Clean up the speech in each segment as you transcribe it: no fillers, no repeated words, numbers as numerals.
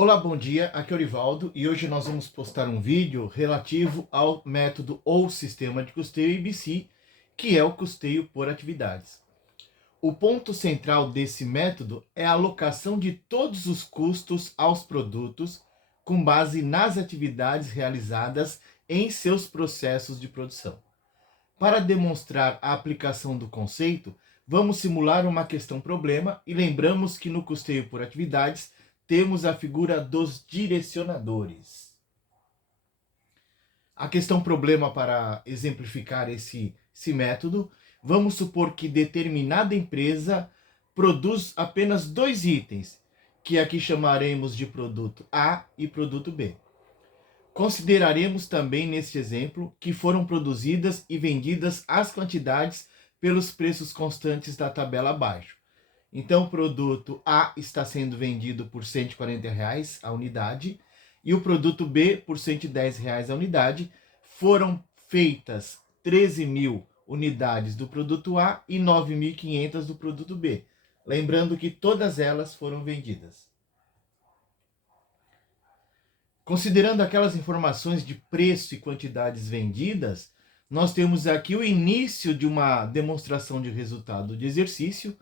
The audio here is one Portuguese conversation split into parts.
Olá, bom dia, aqui é o Orivaldo e hoje nós vamos postar um vídeo relativo ao método ou sistema de custeio IBC, que é o custeio por atividades. O ponto central desse método é a alocação de todos os custos aos produtos com base nas atividades realizadas em seus processos de produção. Para demonstrar a aplicação do conceito, vamos simular uma questão-problema e lembramos que no custeio por atividades temos a figura dos direcionadores. A questão-problema, para exemplificar esse método, vamos supor que determinada empresa produz apenas dois itens, que aqui chamaremos de produto A e produto B. Consideraremos também, neste exemplo, que foram produzidas e vendidas as quantidades pelos preços constantes da tabela abaixo. Então, o produto A está sendo vendido por R$ 140 a unidade e o produto B por R$ 110 a unidade. Foram feitas 13.000 unidades do produto A e 9.500 do produto B. Lembrando que todas elas foram vendidas. Considerando aquelas informações de preço e quantidades vendidas, nós temos aqui o início de uma demonstração de resultado de exercício,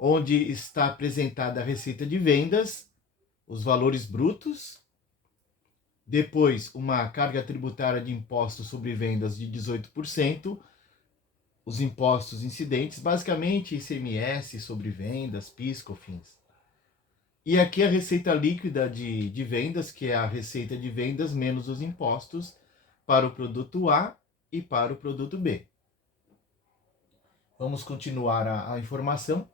onde está apresentada a receita de vendas, os valores brutos, depois uma carga tributária de impostos sobre vendas de 18%, os impostos incidentes, basicamente ICMS sobre vendas, PIS, COFINS. E aqui a receita líquida de vendas, que é a receita de vendas menos os impostos para o produto A e para o produto B. Vamos continuar a informação.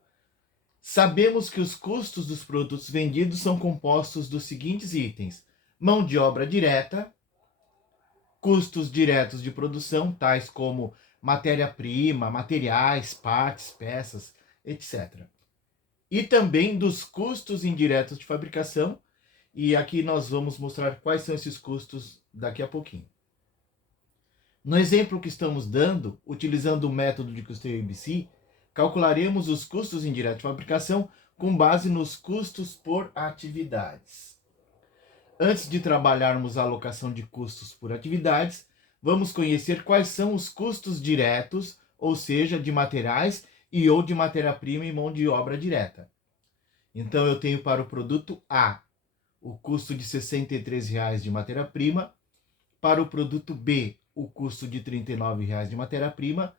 Sabemos que os custos dos produtos vendidos são compostos dos seguintes itens: mão de obra direta, custos diretos de produção, tais como matéria-prima, materiais, partes, peças, etc. E também dos custos indiretos de fabricação, e aqui nós vamos mostrar quais são esses custos daqui a pouquinho. No exemplo que estamos dando, utilizando o método de custeio IBC, calcularemos os custos indiretos de fabricação com base nos custos por atividades. Antes de trabalharmos a alocação de custos por atividades, vamos conhecer quais são os custos diretos, ou seja, de materiais e ou de matéria-prima e mão de obra direta. Então eu tenho para o produto A o custo de R$ 63 de matéria-prima, para o produto B o custo de R$ 39 de matéria-prima,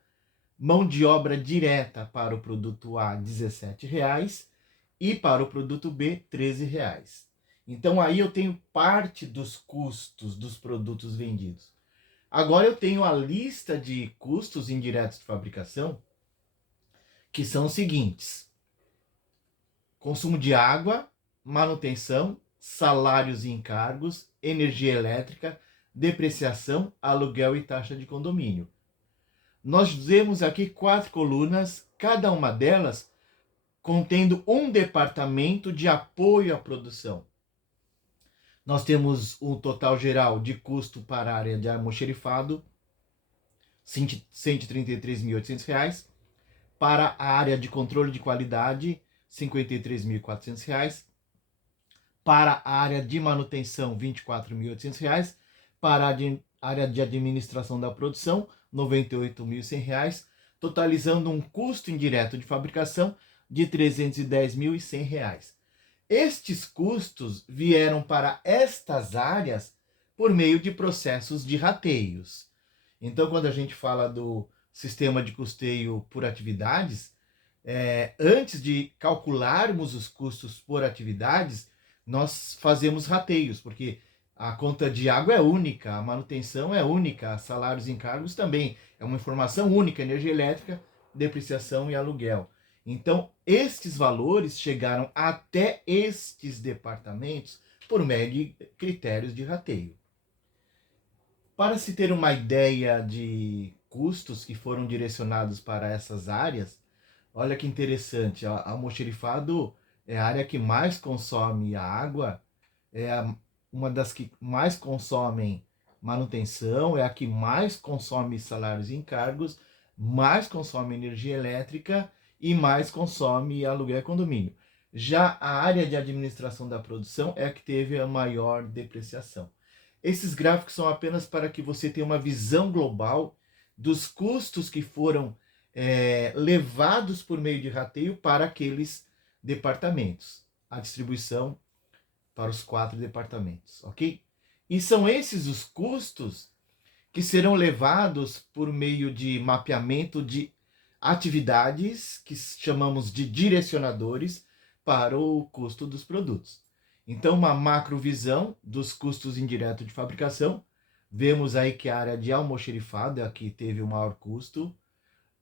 mão de obra direta para o produto A R$ 17 e para o produto B R$ 13. Então aí eu tenho parte dos custos dos produtos vendidos. Agora eu tenho a lista de custos indiretos de fabricação, que são os seguintes: consumo de água, manutenção, salários e encargos, energia elétrica, depreciação, aluguel e taxa de condomínio. Nós vemos aqui 4 colunas, cada uma delas contendo um departamento de apoio à produção. Nós temos um total geral de custo para a área de almoxerifado, R$ 133.800. Para a área de controle de qualidade, R$ 53.400. Para a área de manutenção, R$ 24.800. Para a área de administração da produção, R$ 98.100, totalizando um custo indireto de fabricação de R$ 310.100. Estes custos vieram para estas áreas por meio de processos de rateios. Então, quando a gente fala do sistema de custeio por atividades, antes de calcularmos os custos por atividades, nós fazemos rateios, porque a conta de água é única, a manutenção é única, salários e encargos também. É uma informação única, energia elétrica, depreciação e aluguel. Então, estes valores chegaram até estes departamentos por meio de critérios de rateio. Para se ter uma ideia de custos que foram direcionados para essas áreas, olha que interessante, almoxerifado é a área que mais consome a água, uma das que mais consomem manutenção, é a que mais consome salários e encargos, mais consome energia elétrica e mais consome aluguel e condomínio. Já a área de administração da produção é a que teve a maior depreciação. Esses gráficos são apenas para que você tenha uma visão global dos custos que foram levados por meio de rateio para aqueles departamentos. A distribuição para os 4 departamentos, ok? E são esses os custos que serão levados por meio de mapeamento de atividades que chamamos de direcionadores para o custo dos produtos. Então, uma macrovisão dos custos indiretos de fabricação. Vemos aí que a área de almoxerifado é a que teve o maior custo,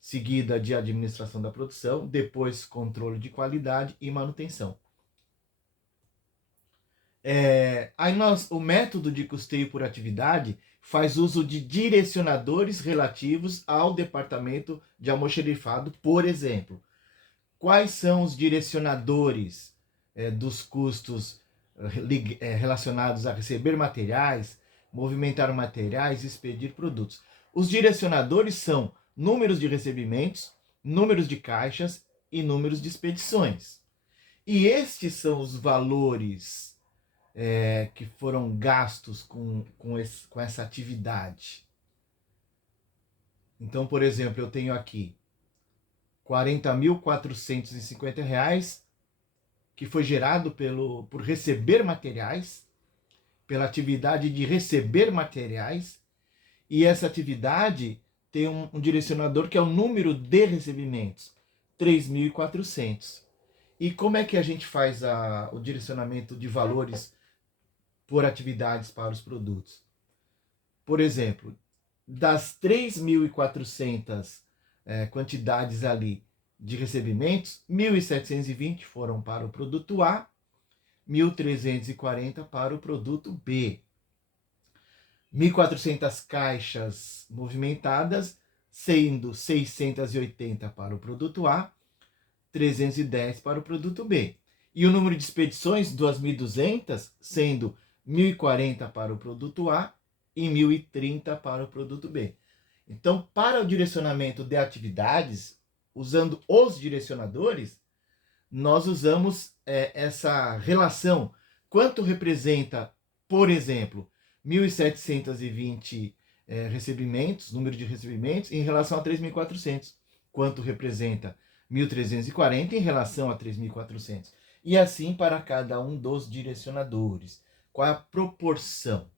seguida de administração da produção, depois controle de qualidade e manutenção. O método de custeio por atividade faz uso de direcionadores relativos ao departamento de almoxerifado, por exemplo. Quais são os direcionadores dos custos relacionados a receber materiais, movimentar materiais e expedir produtos? Os direcionadores são números de recebimentos, números de caixas e números de expedições. E estes são os valores que foram gastos com essa atividade. Então, por exemplo, eu tenho aqui R$40.450 que foi gerado por receber materiais, pela atividade de receber materiais, e essa atividade tem um direcionador que é o número de recebimentos, 3.400. E como é que a gente faz o direcionamento de valores por atividades para os produtos? Por exemplo, das 3.400 quantidades ali de recebimentos, 1.720 foram para o produto A, 1.340 para o produto B. 1.400 caixas movimentadas, sendo 680 para o produto A, 310 para o produto B. E o número de expedições, 2.200, sendo 1.040 para o produto A e 1.030 para o produto B. Então, para o direcionamento de atividades, usando os direcionadores, nós usamos essa relação. Quanto representa, por exemplo, 1.720 recebimentos, número de recebimentos, em relação a 3.400? Quanto representa 1.340 em relação a 3.400? E assim para cada um dos direcionadores. Qual é a proporção?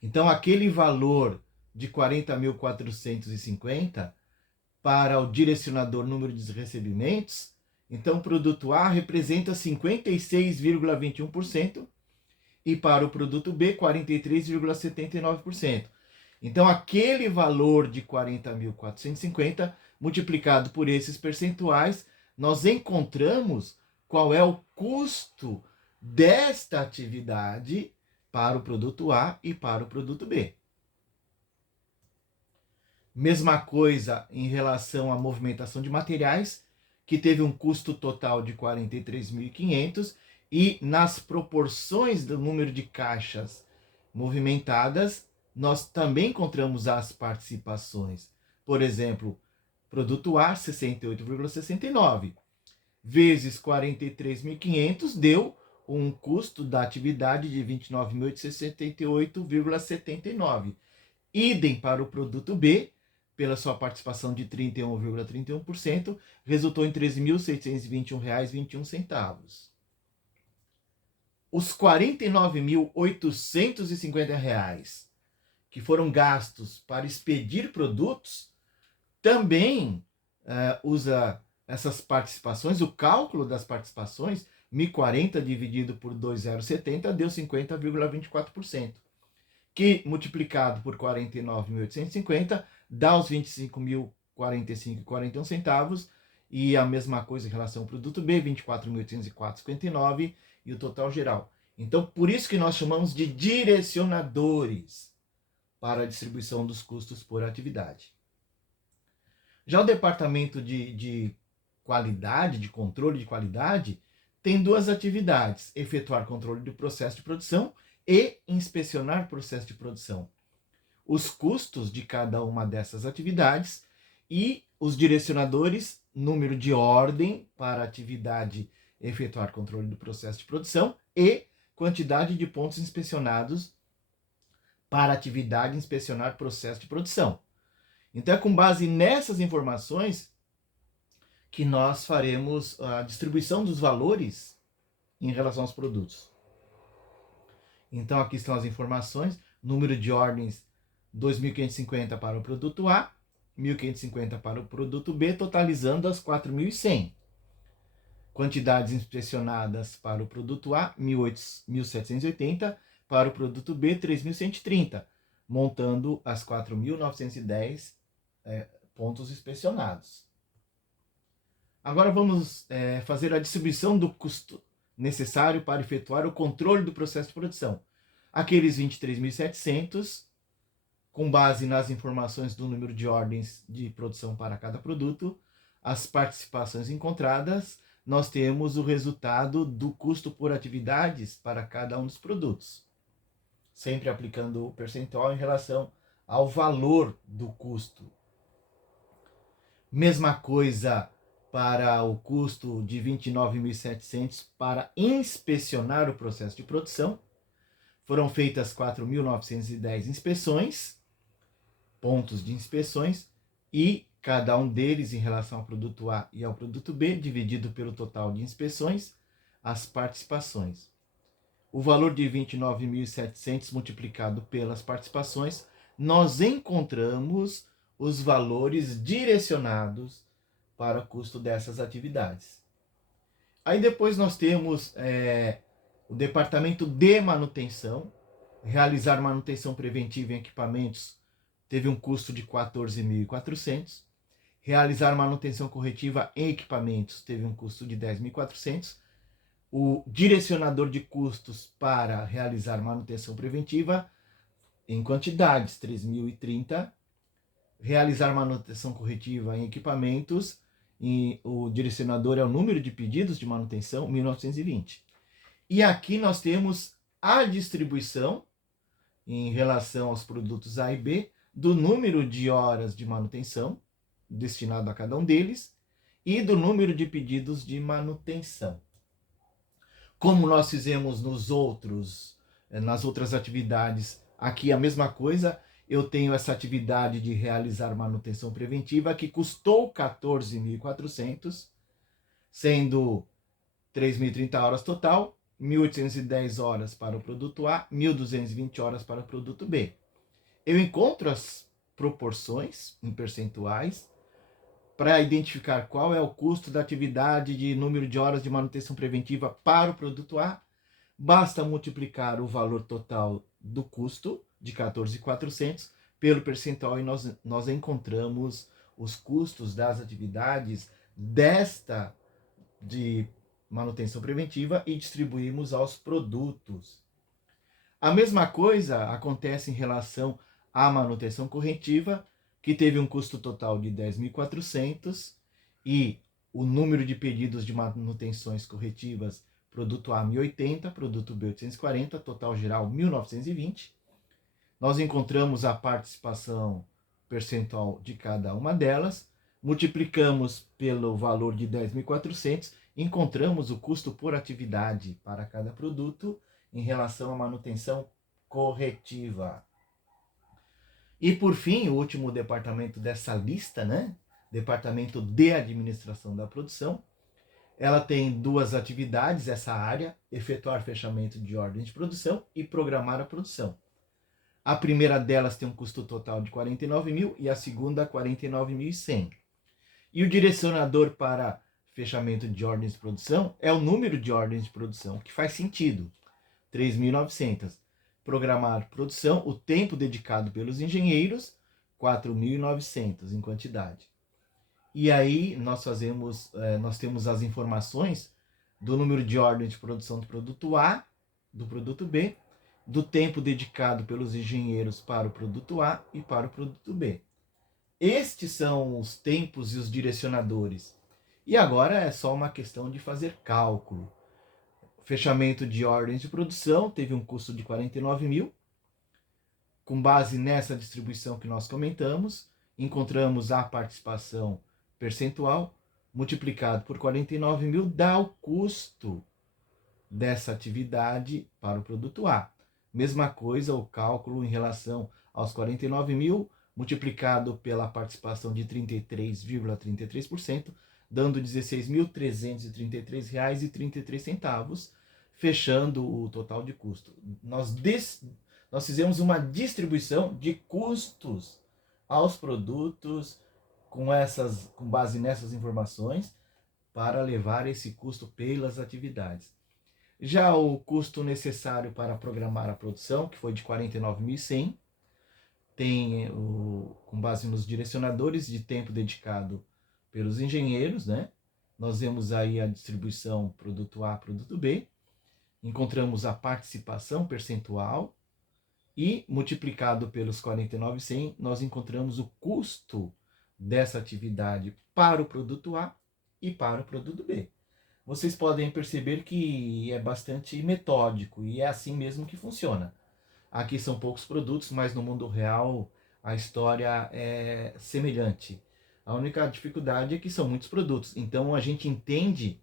Então, aquele valor de 40.450 para o direcionador número de recebimentos, então o produto A representa 56,21% e para o produto B 43,79%. Então aquele valor de 40.450 multiplicado por esses percentuais, nós encontramos qual é o custo desta atividade para o produto A e para o produto B. Mesma coisa em relação à movimentação de materiais, que teve um custo total de 43.500 e nas proporções do número de caixas movimentadas, nós também encontramos as participações. Por exemplo, produto A, 68,69 vezes 43.500 deu um custo da atividade de 29.868,79. Idem para o produto B, pela sua participação de 31,31%, resultou em R$ 13.621,21. Os R$ 49.850 que foram gastos para expedir produtos também usa essas participações, o cálculo das participações, 1.040 dividido por 2,070 deu 50,24%, que multiplicado por 49.850 dá os 25.045,41, e a mesma coisa em relação ao produto B, 24.804,59 e o total geral. Então, por isso que nós chamamos de direcionadores para a distribuição dos custos por atividade. Já o departamento de qualidade, de controle de qualidade, tem duas atividades: efetuar controle do processo de produção e inspecionar o processo de produção. Os custos de cada uma dessas atividades e os direcionadores número de ordem para a atividade efetuar controle do processo de produção e quantidade de pontos inspecionados para a atividade inspecionar processo de produção. Então é com base nessas informações que nós faremos a distribuição dos valores em relação aos produtos. Então aqui estão as informações, número de ordens 2.550 para o produto A, 1.550 para o produto B, totalizando as 4.100. Quantidades inspecionadas para o produto A, 1.780, para o produto B, 3.130, montando as 4.910 pontos inspecionados. Agora vamos fazer a distribuição do custo necessário para efetuar o controle do processo de produção. Aqueles 23.700, com base nas informações do número de ordens de produção para cada produto, as participações encontradas, nós temos o resultado do custo por atividades para cada um dos produtos. Sempre aplicando o percentual em relação ao valor do custo. Mesma coisa para o custo de 29.700 para inspecionar o processo de produção. Foram feitas 4.910 inspeções, pontos de inspeções, e cada um deles em relação ao produto A e ao produto B, dividido pelo total de inspeções, as participações. O valor de 29.700 multiplicado pelas participações, nós encontramos os valores direcionados para o custo dessas atividades. Aí depois nós temos o departamento de manutenção. Realizar manutenção preventiva em equipamentos teve um custo de 14.400. Realizar manutenção corretiva em equipamentos teve um custo de 10.400. O direcionador de custos para realizar manutenção preventiva em quantidades, 3.030. Realizar manutenção corretiva em equipamentos, e o direcionador é o número de pedidos de manutenção, 1.920. E aqui nós temos a distribuição, em relação aos produtos A e B, do número de horas de manutenção destinado a cada um deles e do número de pedidos de manutenção. Como nós fizemos nas outras atividades, aqui a mesma coisa. Eu tenho essa atividade de realizar manutenção preventiva que custou 14.400, sendo 3.030 horas total, 1.810 horas para o produto A, 1.220 horas para o produto B. Eu encontro as proporções em percentuais para identificar qual é o custo da atividade de número de horas de manutenção preventiva para o produto A. Basta multiplicar o valor total do custo de 14.400 pelo percentual e nós encontramos os custos das atividades desta de manutenção preventiva e distribuímos aos produtos. A mesma coisa acontece em relação à manutenção corretiva, que teve um custo total de 10.400 e o número de pedidos de manutenções corretivas, produto A 1.080, produto B 840, total geral 1.920. Nós encontramos a participação percentual de cada uma delas, multiplicamos pelo valor de 10.400, encontramos o custo por atividade para cada produto em relação à manutenção corretiva. E por fim, o último departamento dessa lista, departamento de administração da produção, ela tem duas atividades, essa área: efetuar fechamento de ordem de produção e programar a produção. A primeira delas tem um custo total de 49.000 e a segunda 49.100. E o direcionador para fechamento de ordens de produção é o número de ordens de produção, que faz sentido, 3.900. Programar produção, o tempo dedicado pelos engenheiros, 4.900 em quantidade. E aí nós temos as informações do número de ordens de produção do produto A, do produto B, do tempo dedicado pelos engenheiros para o produto A e para o produto B. Estes são os tempos e os direcionadores. E agora é só uma questão de fazer cálculo. Fechamento de ordens de produção teve um custo de 49.000. Com base nessa distribuição que nós comentamos, encontramos a participação percentual, multiplicado por 49 mil dá o custo dessa atividade para o produto A. Mesma coisa o cálculo em relação aos 49 mil multiplicado pela participação de 33,33%, dando R$ 16.333,33, fechando o total de custo. Nós fizemos uma distribuição de custos aos produtos com base nessas informações para levar esse custo pelas atividades. Já o custo necessário para programar a produção, que foi de 49.100, tem com base nos direcionadores de tempo dedicado pelos engenheiros, né? Nós vemos aí a distribuição produto A, produto B, encontramos a participação percentual e multiplicado pelos 49.100, nós encontramos o custo dessa atividade para o produto A e para o produto B. Vocês podem perceber que é bastante metódico e é assim mesmo que funciona. Aqui são poucos produtos, mas no mundo real a história é semelhante. A única dificuldade é que são muitos produtos. Então a gente entende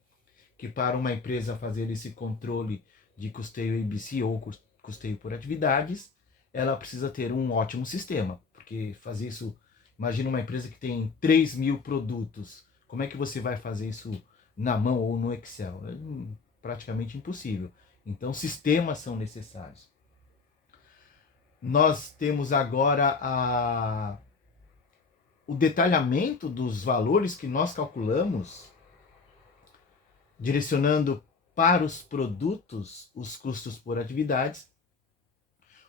que para uma empresa fazer esse controle de custeio ABC ou custeio por atividades, ela precisa ter um ótimo sistema. Porque fazer isso, imagina uma empresa que tem 3.000 produtos. Como é que você vai fazer isso na mão ou no Excel? É praticamente impossível. Então sistemas são necessários. Nós temos agora o detalhamento dos valores que nós calculamos, direcionando para os produtos os custos por atividades,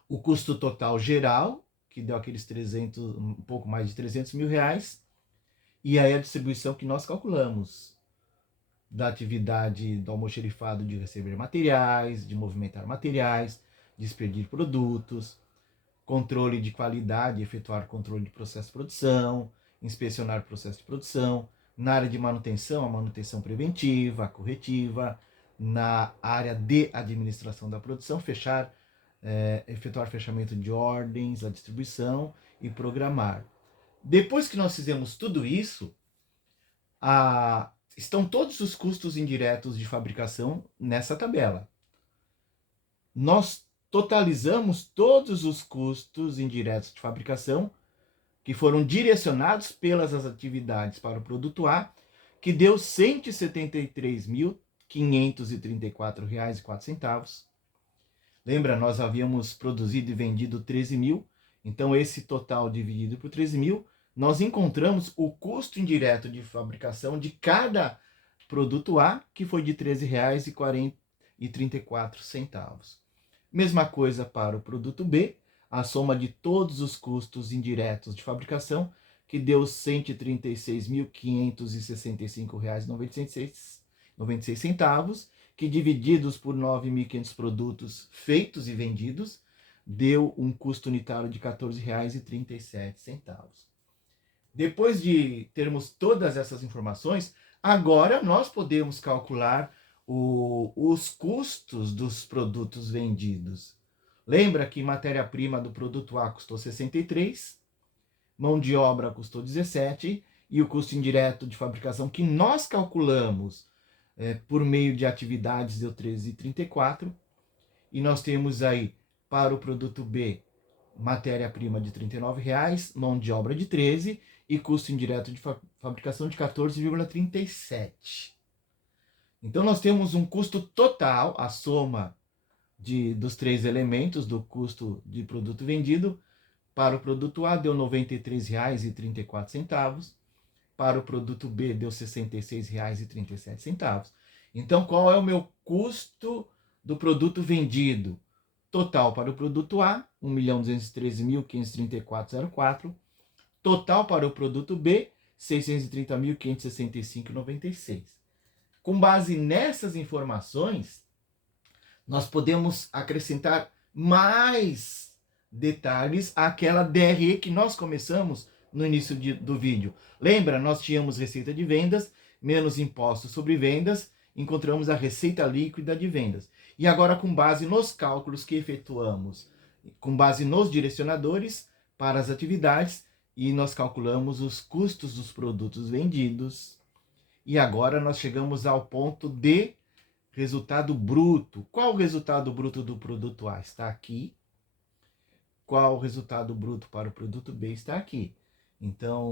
o custo total geral, que deu aqueles um pouco mais de 300 mil reais, e aí a distribuição que nós calculamos da atividade do almoxerifado de receber materiais, de movimentar materiais, de expedir produtos, controle de qualidade, efetuar controle de processo de produção, inspecionar o processo de produção, na área de manutenção, a manutenção preventiva, a corretiva, na área de administração da produção, efetuar fechamento de ordens, a distribuição e programar. Depois que nós fizemos tudo isso, estão todos os custos indiretos de fabricação nessa tabela. Nós totalizamos todos os custos indiretos de fabricação que foram direcionados pelas atividades para o produto A, que deu R$ 173.534,04. Lembra, nós havíamos produzido e vendido 13 mil, então esse total dividido por 13 mil, nós encontramos o custo indireto de fabricação de cada produto A, que foi de R$ 13,34. Mesma coisa para o produto B, a soma de todos os custos indiretos de fabricação, que deu R$ 136.565,96, que divididos por 9.500 produtos feitos e vendidos, deu um custo unitário de R$ 14,37. Depois de termos todas essas informações, agora nós podemos calcular os custos dos produtos vendidos. Lembra que matéria-prima do produto A custou 63, mão de obra custou 17 e o custo indireto de fabricação que nós calculamos por meio de atividades deu 13,34. E nós temos aí para o produto B matéria-prima de R$ 39, mão de obra de 13 e custo indireto de fabricação de 14,37. Então nós temos um custo total, a soma dos três elementos do custo de produto vendido. Para o produto A deu R$ 93,34, para o produto B deu R$ 66,37. Então qual é o meu custo do produto vendido? Total para o produto A, R$ 1.213.534,04. Total para o produto B, R$ 630.565,96. Com base nessas informações, nós podemos acrescentar mais detalhes àquela DRE que nós começamos no início do vídeo. Lembra? Nós tínhamos receita de vendas, menos impostos sobre vendas, encontramos a receita líquida de vendas. E agora, com base nos cálculos que efetuamos, com base nos direcionadores para as atividades, e nós calculamos os custos dos produtos vendidos, E agora nós chegamos ao ponto de resultado bruto. Qual o resultado bruto do produto A? Está aqui. Qual o resultado bruto para o produto B? Está aqui. Então,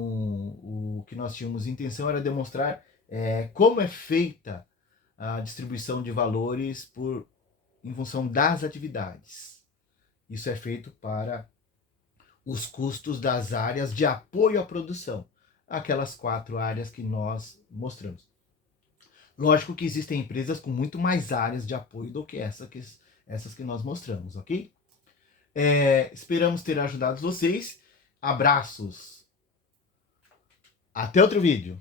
o que nós tínhamos intenção era demonstrar como é feita a distribuição de valores em função das atividades. Isso é feito para os custos das áreas de apoio à produção, aquelas 4 áreas que nós mostramos. Lógico que existem empresas com muito mais áreas de apoio do que essas que nós mostramos, ok? Esperamos ter ajudado vocês. Abraços. Até outro vídeo.